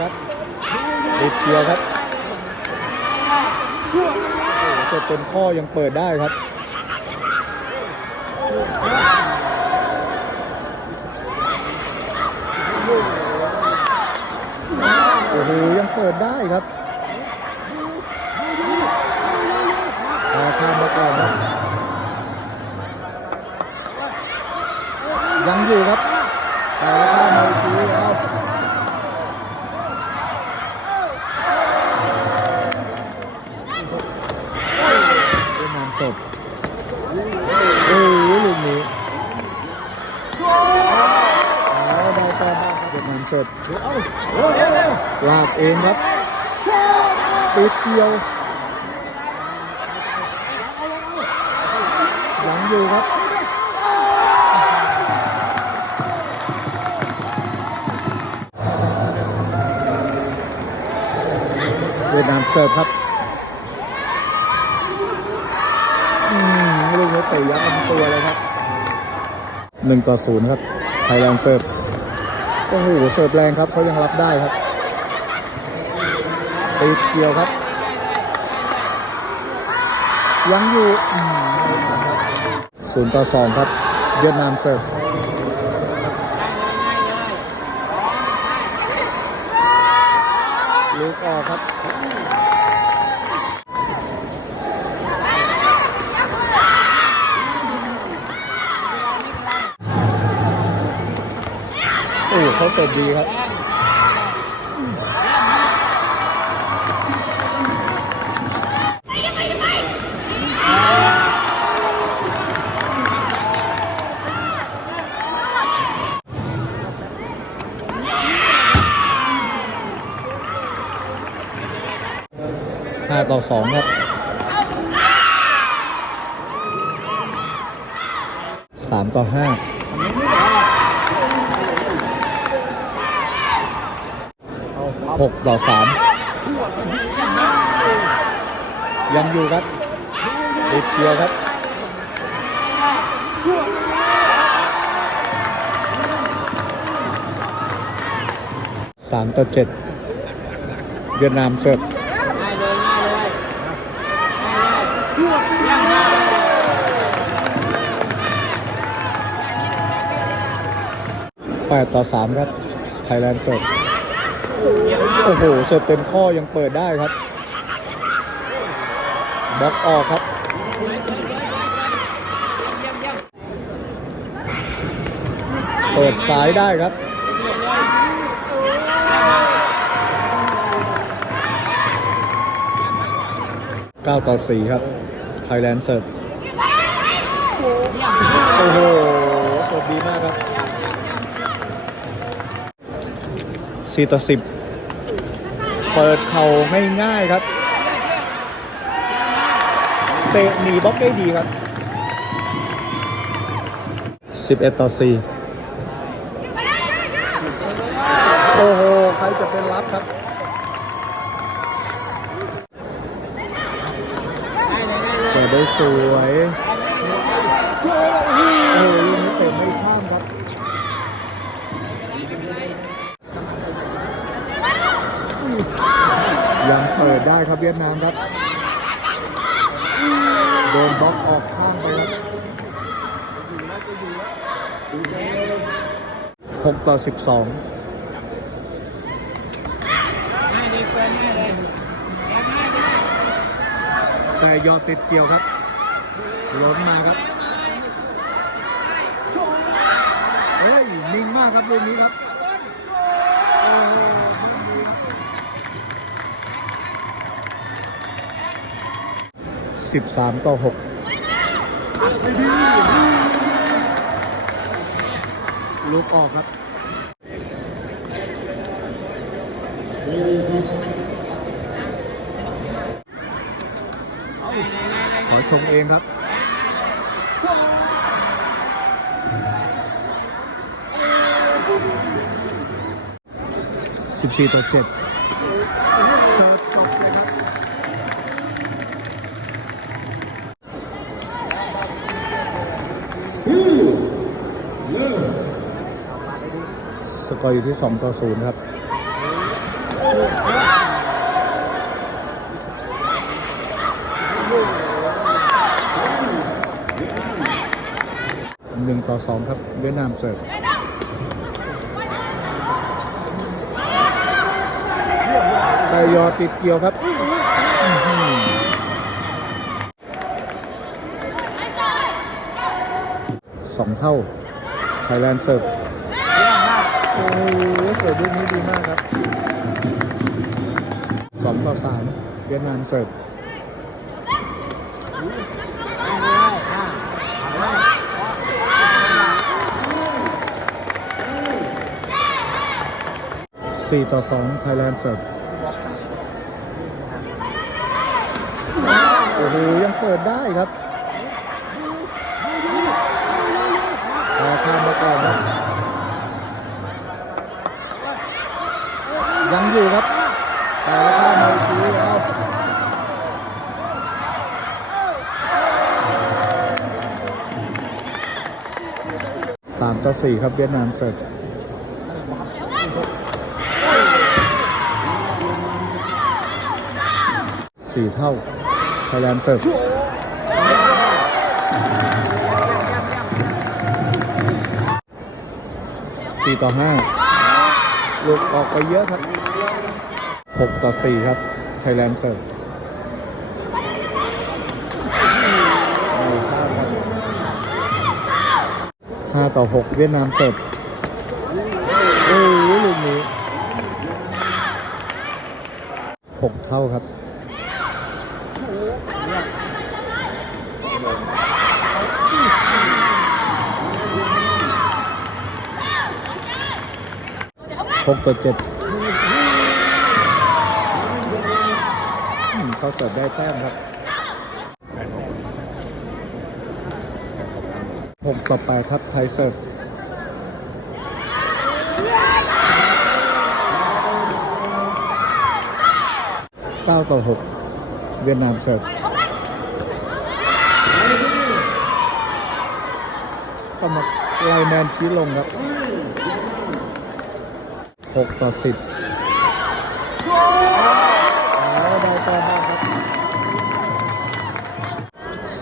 ครับติดเกียวครับโอ้โหเสร็จเป็นข้อยังเปิดได้ครับโอ้โหยังเปิดได้ครับพาข้ามมาก่อนครับยังอยู่ครับแต่ข้ามมาอีกทีแล้วเวียดนาม สดโอ้โหลูกนี้เอาได้แต้มบ้างครับเวียดนามสดลากเองครับปิดเดียวยังอยู่ครับเวียดนามเสิร์ฟครับ 1 ต่อ0ครับไทยแลนด์เซิร์ฟโอ้โหเซิร์ฟแรงครับเขายังรับได้ครับตีเกี่ยวครับ ยังอยู่0ต่อ2ครับเวียดนามเซิร์ฟลูกออกครับ เขาเสิร์ฟดีครับห้าต่อสองครับสามต่อห้า หกต่อสามยังอยู่ครับติดเกียวครับสามต่อเจ็ดเวียดนามเสิร์ฟแปดต่อสามครับ ไทยแลนด์เสิร์ฟ โอ้โหเสิร์ฟเต็มข้อยังเปิดได้ครับบล็อกออกครับเปิดสายได้ครับ 9 ต่อ 4 ครับ ไทยแลนด์เสิร์ฟ โอ้โหเสิร์ฟดีมากครับ 4 ต่อ 10 เปิดเข่าง่ายๆครับ เตะหนีบล็อกได้ดีครับ 11 ต่อ 4 โอ้โห ใครจะเป็นรับครับเปิดได้สวย โอ้โหลูกนี้เตะไม่ข้ามครับ ยังเปิดได้ครับเวียดนามครับ โดนบล็อกออกข้างไปครับหกต่อสิบสองแต่ยอดติดเกี่ยวครับล้นมาครับเอ้ย นิ่งมากครับลูกนี้ครับ โอ้โห สิบสามต่อหกลูกออกครับขอชมเองครับสิบสี่ต่อเจ็ด สกอร์อยู่ที่ 2 ต่อ 0 ครับหนึ่งต่อสองครับเวียดนามเสิร์ฟตยอติดเกี่ยวครับสองเท่า ไทยแลนด์เสิร์ฟ โอ้โหเสิร์ฟลูกนี้ดีมากครับสองต่อสามเวียดนามเสิร์ฟสี่ต่อสองไทยแลนด์เสิร์ฟโอ้โหยังเปิดได้ครับพอข้ามมาก่อนครับ ยัง อยู่ครับแต่ว่าข้ามาอีกทีเอาสามต่อสี่ครับเวียดนามเสิร์ฟสี่เท่าไทยแลนด์เสิร์ฟสี่ต่อห้าลูกออกไปเยอะครับ หกต่อสี่ครับ ไทยแลนด์เสิร์ฟห้าต่อหกเวียดนามเสิร์ฟโอ้ยลูกนี้หกเท่าครับหกต่อเจ็ดอืม เขาเสิร์ฟได้แต้มครับหกต่อแปครับไทยเสิร์ฟเก้าต่อหกเวียดนามเสิร์ฟก็มาไลแมนชี้ลงครับหกต่อสิบ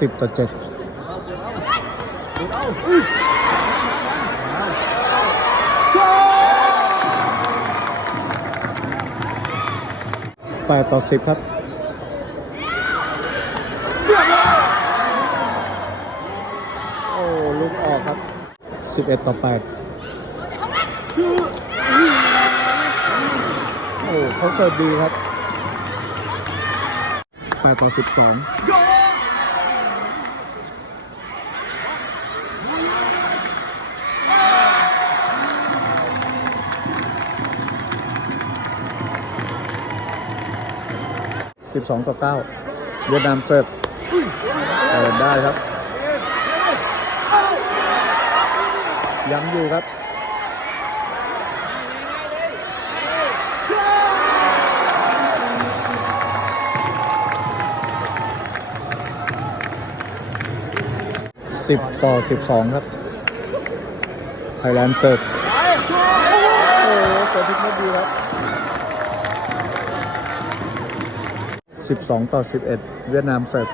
10 ต่อ 7แปดต่อสิบครับโอ้ลูกออกครับสิบเอ็ดต่อแปดโอ้เขาเสิร์ฟดีครับแปดต่อสิบสอง 12 ต่อ 9 เวียดนามเสิร์ฟเปิดได้ครับ ยังอยู่ครับ 10 ต่อ 12 ครับ ไทยแลนด์เสิร์ฟโอ้โหเสิร์ฟไม่ดีครับ 12 ต่อ 11 เวียดนามเสิร์ฟ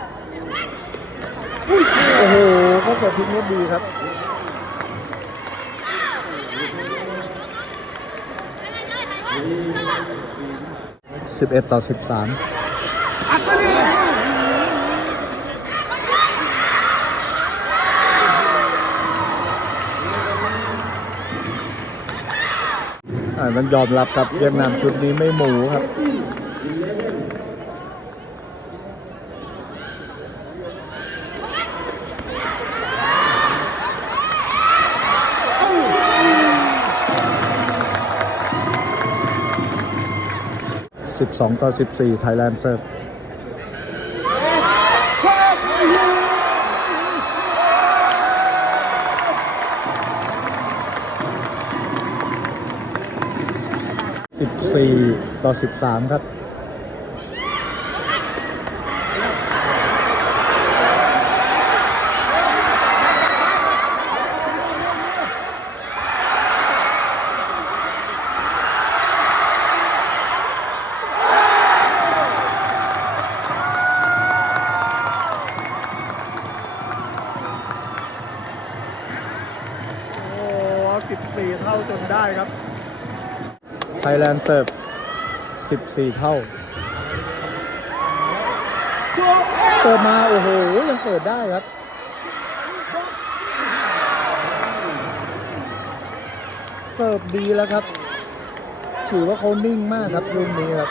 โอ้โหเขาเสิร์ฟพลิกไม่ดีครับ11ต่อ13อ่าต้องยอมรับครับเวียดนามชุดนี้ไม่หมูครับ 12 ต่อ 14 ไทยแลนด์เซิร์ฟสี่ต่อสิบสามครับ 15 ครับ ไทยแลนด์ เสิร์ฟ 14 เท่าเปิดมาโอ้โห ยังเปิดได้ครับ เสิร์ฟดีแล้วครับ ถือว่าเขานิ่งมากครับลูกนี้ครับ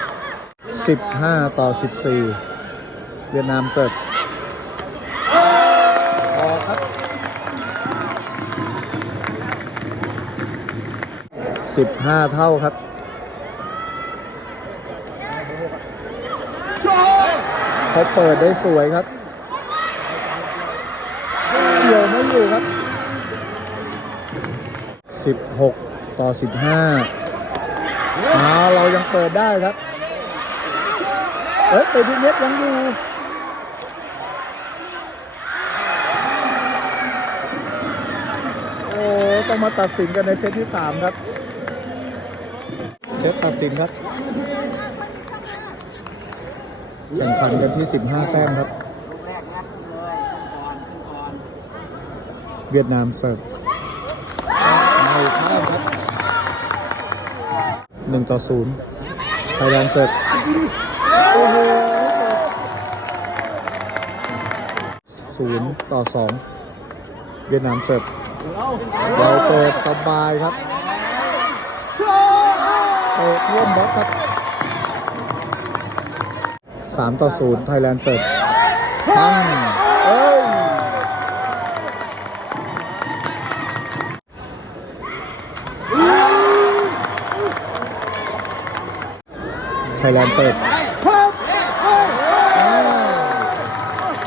15 ต่อ 14 เวียดนามเสิร์ฟออกครับ15 เท่าครับ เขาเปิดได้สวยครับเกี่ยวไม่อยู่ครับ 16 ต่อ 15เอาเรายังเปิดได้ครับ เอ้ยแต่พิเน็ตยังอยู่โอ้ต้องมาตัดสินกันในเซตที่ 3 ครับ เซตตัดสินครับ แข่งขันกันที่ 15 แต้มครับ เวียดนามเสิร์ฟไม่ข้ามครับหนึ่งต่อศูนย์ไทยแลนด์เสิร์ฟโอ้โหศูนย์ต่อสองเวียดนามเสิร์ฟเราเปิดสบายครับเตะร่วมบล็อกครับ สามต่อศูนย์ไทยแลนด์เสิร์ฟปั้งเอ้ยไทยแลนด์เสิร์ฟ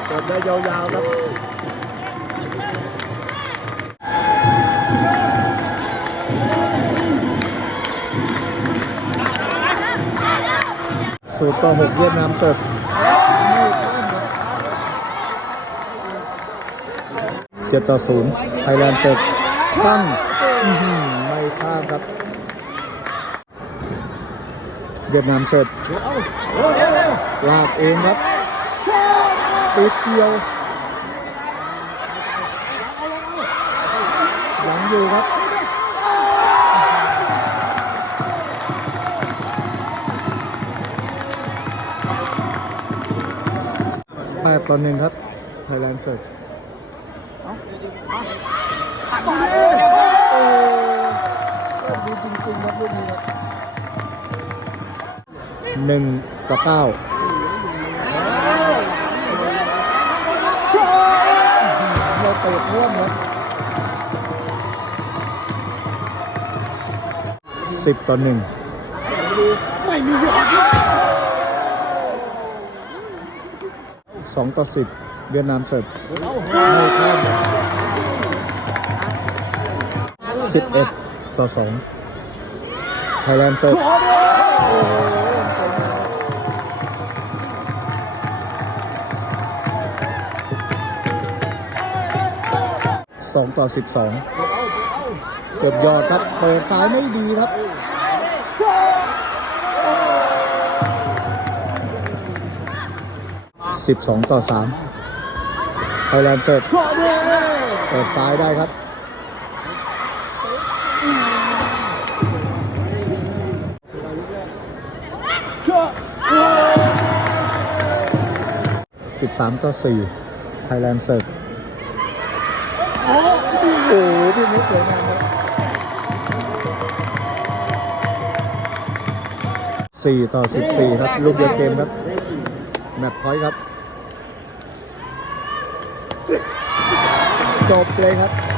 เสิร์ฟได้ยาวๆครับ สูตรต่อหกเวียดนามเสิร์ฟเจ็ดต่อศูนย์ไทยแลนด์เสิร์ฟตั้งไม่ข้ามครับ เวียดนามเสิร์ฟลากเองครับปิดเดียวหลังอยู่ครับ ต่อหนึ่งครับ ไทยแลนด์เสิร์ฟโอ้เสิร์ฟดีจริงๆครับลูกนี้ครับหนึ่งต่อเก้าเราเตะร่วมครับสิบต่อหนึ่งสอ งต่อสิบเวียดนามเสิร์ฟไม่ข้ามสิบเอ็ดต่อสองไทยแลนด์เสิร์ฟสวยงามสองต่อสิบสองสุดยอดครับ เปิดซ้ายไม่ดีครับ สิบสองต่อสามไทยแลนด์เสิร์ฟเปิดซ้ายได้ครับสิบสามต่อสี่ไทยแลนด์เสิร์ฟโอ้โหพี่นี้สวยงามครับสี่ต่อสิบสี่ครับ ลูกเดียวเกมครับ แมตช์พอยต์ครับ จบเลยครับ